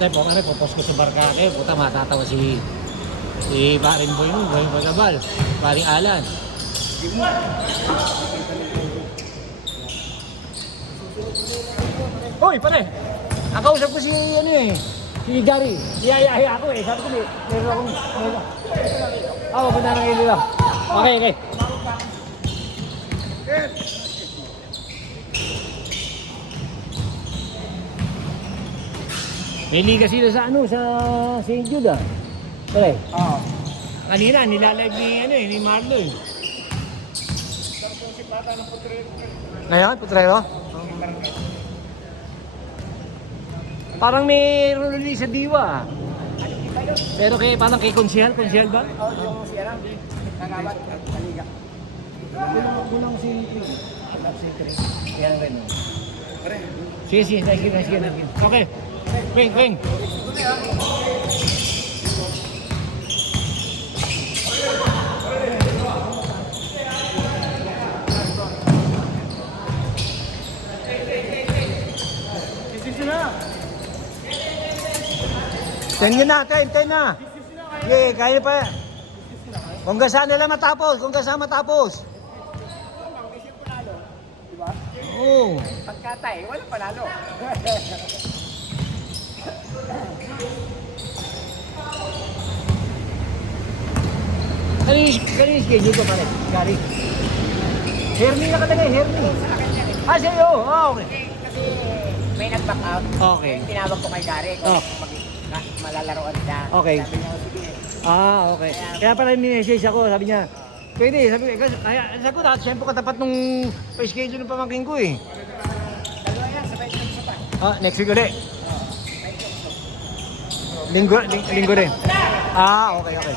Tayo po, ano, popost ko sa barkake. Puta, matatawa si Paring Boy mo, Boy Magabal. Paring Alan. Hoy, pare! Ang kausap ko si, ano eh, si Gary. Iyaya ako eh. Sabi ko, meron akong... Ako, punta na kayo dito. Okay, okay. May liga sila sa ano, sa St. Jude ah. Pare. Oo. Kanina, nilalive ni, ano eh, ni Marlo eh. Ngayon, Putrero? Parang may release sa Diwa. Pero parang kay Konsihal ba? Oo, yung siya lang. Nangawat at kaliga. Kulang si Chris. Yan rin. Sige, sige. Okay. Wing. Ten na. Okay, kaya pa. Kung saan nila matapos. Diba? Oo. Pagkatay, wala panalo. Ano yung schedule ko pare? Gary? Hermie na kalagay, Hermie. Ah, sa'yo? Oh, okay. Kasi may nag-back out. Okay. Tinawag ko kay Gary kung malalaroan siya. Okay. Sabi niya, sige. Ah, okay. Kaya pala minessage ako, sabi niya, pwede, sabi ko, kaya sabi ko, siyempre katapat nung pa-schedule ng pamangkin ko eh. Dalawa yan, sabay sa isa pa. Ah, next week ulit. Linggo rin. Ah, okay. Kasi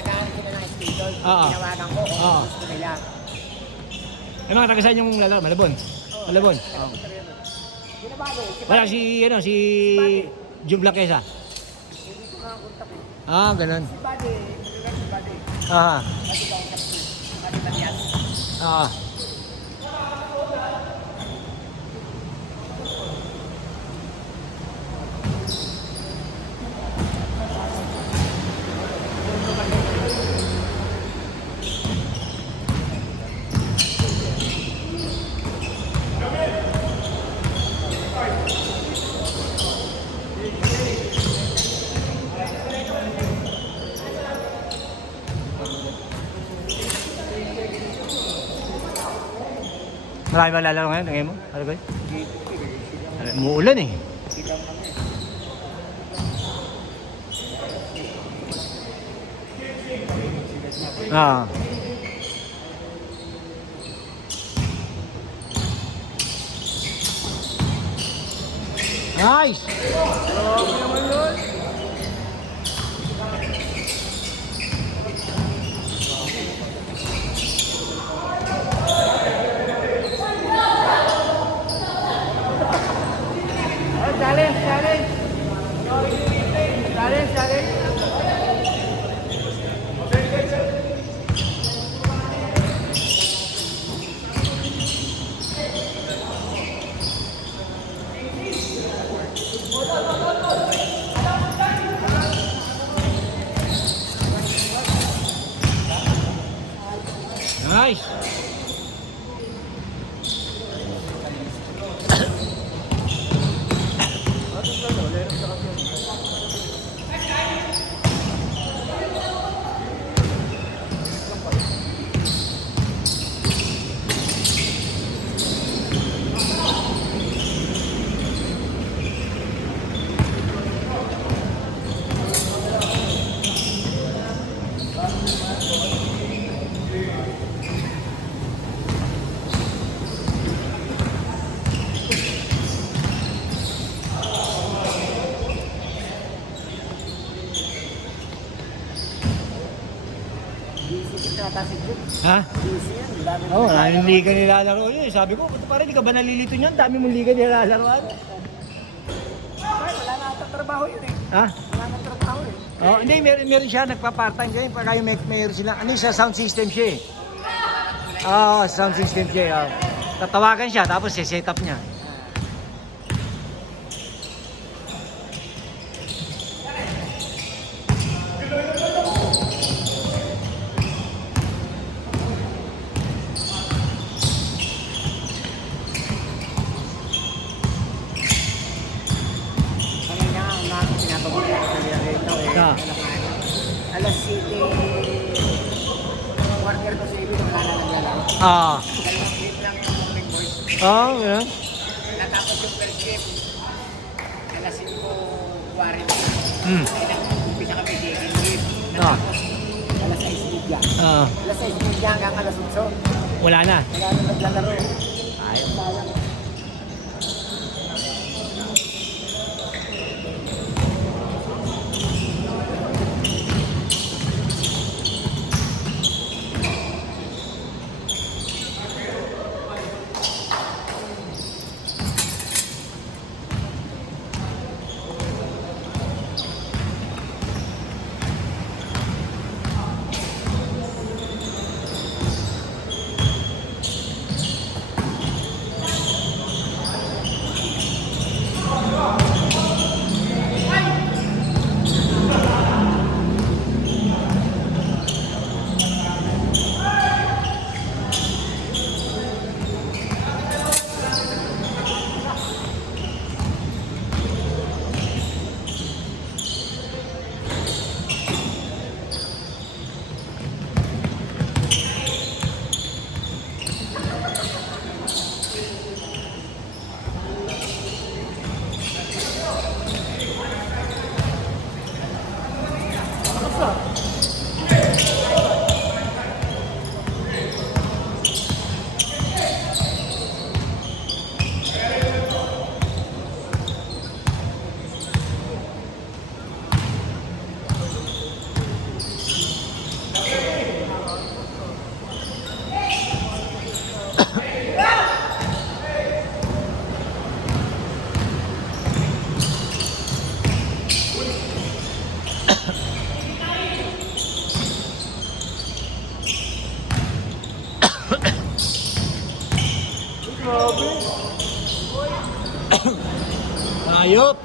naghahanap sila ng schedule. Oo. Tinawagan ko kung Oo. gusto nila. Yung mga taga saan yung lalaro? Malabon? Malabon? Oo. Binabago. Wala si Jun Blanquesa. Hindi ko nakakontak eh. Ah, ganun. Si Buddy. Ah, Buddy kausap ko. Buddy Matias. ah. Marami ba lalaro ngayon? Tingin mo? Ano ba? Umuulan eh. Ah. Nice! Challenge. Nice! Ha? Oo, maraming liga nilalaro yun. Sabi ko, parang di ka ba nalilito niyan? Dami mong liga nilalaroan. Wala na ata trabaho yun eh. Ha? Wala na trabaho eh. Oh, hindi, meron siya, nagpa-part-time kayo. Pag kayo meron sila, ano yung sa sound system siya eh. Sound system siya. Tatawagan siya, tapos set up niya. Ah. Alas 7, quarter to 7, wala na naglalaro. Ah. Dalawang game lang yung morning boys. Oh, yeah. Natapos yung first game. Alas 5:40. Umpisa kami second game. Natapos alas 6:30. Ah. Alas 6:30 hanggang alas 8. Wala na. Wala na naglalaro. Ay. Sayang. Ayop.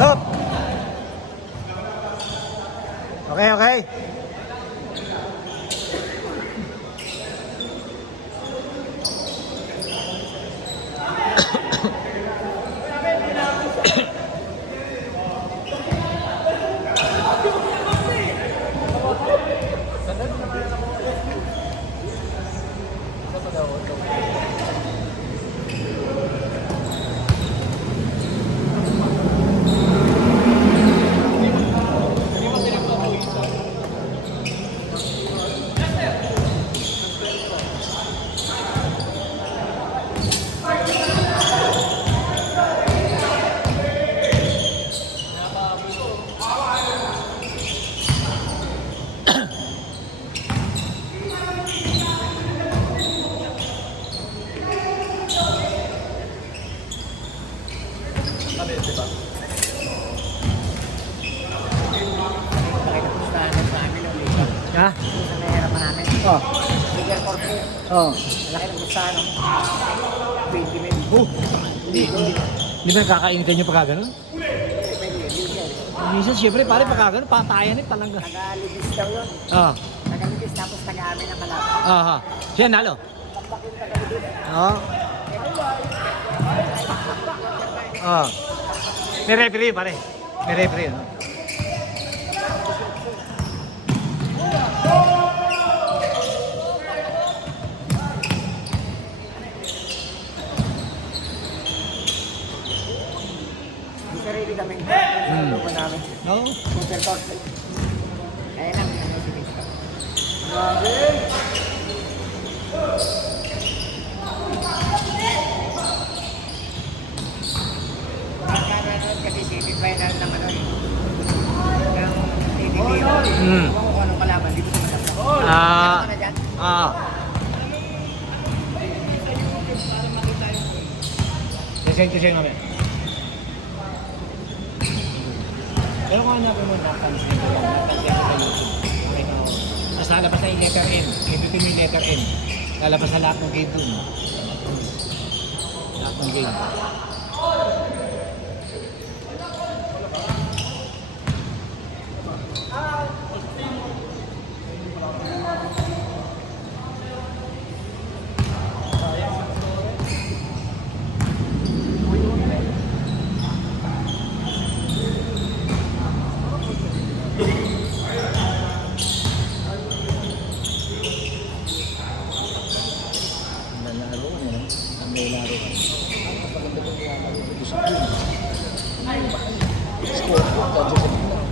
Yup. Okay, okay. Nakikapustahan na sa amin ulit. Ha? Sa nahihirapan namin. Oh. Bigger corporate. Oh. Malaki ng gustahan. 20 men. Di ba kakainitan nyo pagka ganun? Minsan siyempre pare pagka ganun, patayan eh talaga. Taga-libis daw yun. Ah. Taga-libis tapos taga-amin ang kalaban. Aha. Siya nalo. Tampakin taga-libis. Oo. Ah. May referee pare. May referee. No? Di sarili kaming sa lupa namin. No? Super corporate. Kaya lang, sige. Magkakaroon kasi semi-final ng ano eh. Ng TVP. Kung anong kalaban, di ko sa masasama. Ah. Ano na dyan? Ah. Sesente siya namin. Pero kung hanapin mo, napansin ko lang. Napansin ko sa YouTube. Makita mo. Tapos lalabas na yung letter N. Pindutin mo yung letter N. Lalabas na lahat ng game dun. Lahat ng game.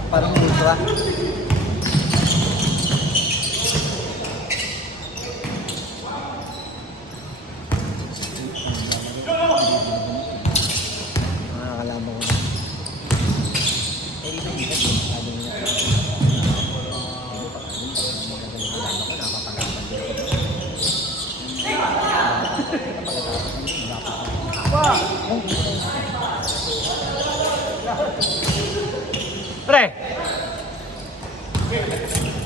Parang ultra. Nakakalaman ko na. Eh, dito hindi na. Sabi niya. Pre!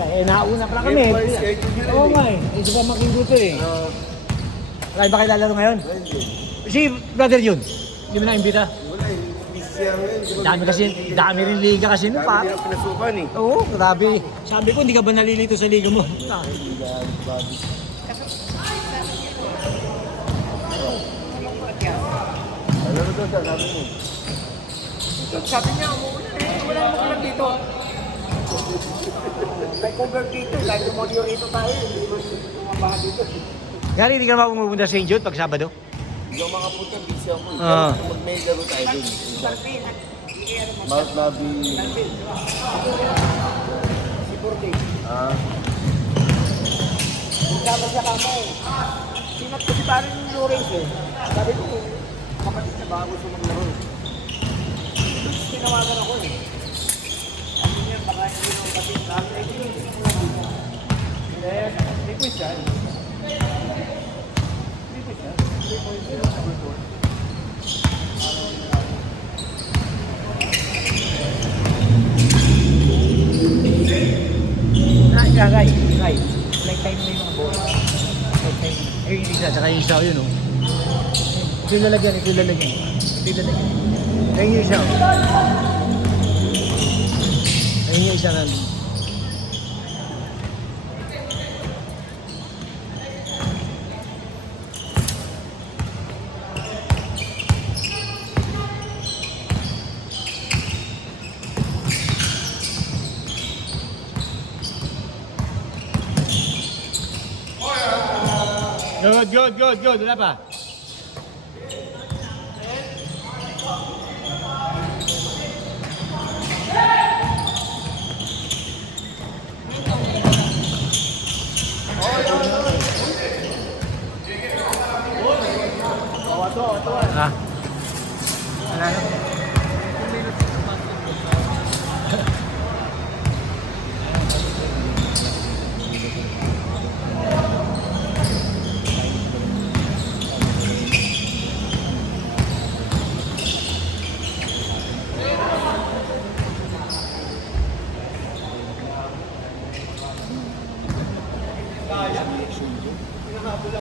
Eh, nauna pala kami. Oo nga eh. Ito pa makinduto eh. Wala ba kayo lalaro ngayon? Si brother yun. Hindi mo na-imbita. Wala eh. Siya ngayon. Dami kasi, dami rin liga kasi nun pa. Dami nilang pinasukan eh. Oo, grabe. Sabi ko, hindi ka ba nalilito sa liga mo? Ano na doon sa sabi mo? Sabi niya, umuulan eh. Wala namang ulan dito. May cover dito. Kahit tumulyo rito tayo. Hindi mo tumabahan dito. Gary, hindi ka naman pumunta sa St. Jude pag Sabado? Hindi ako makapunta, busy ako. Ah. Pero mag-may laro tayo doon. Salpin. Mount Labi. Si Borte. Ah. Sama siya kamo eh. Sinat ko si parang yung Lawrence eh. Sabi ko, kapatid na bago sa maglaro. Tinawagan ako eh. Sabi niya, baka hindi mo kapatid. Sabi niya, hindi mo may quiz yan. Ray. Like time na yung mga boy. Like time. Eh, yung isa, tsaka yung isa yun, oh. Ito yung lalagyan. Ayun yung isa, oh. Ayun yung isa nandun. Good. Wala pa. Ah. Wala na.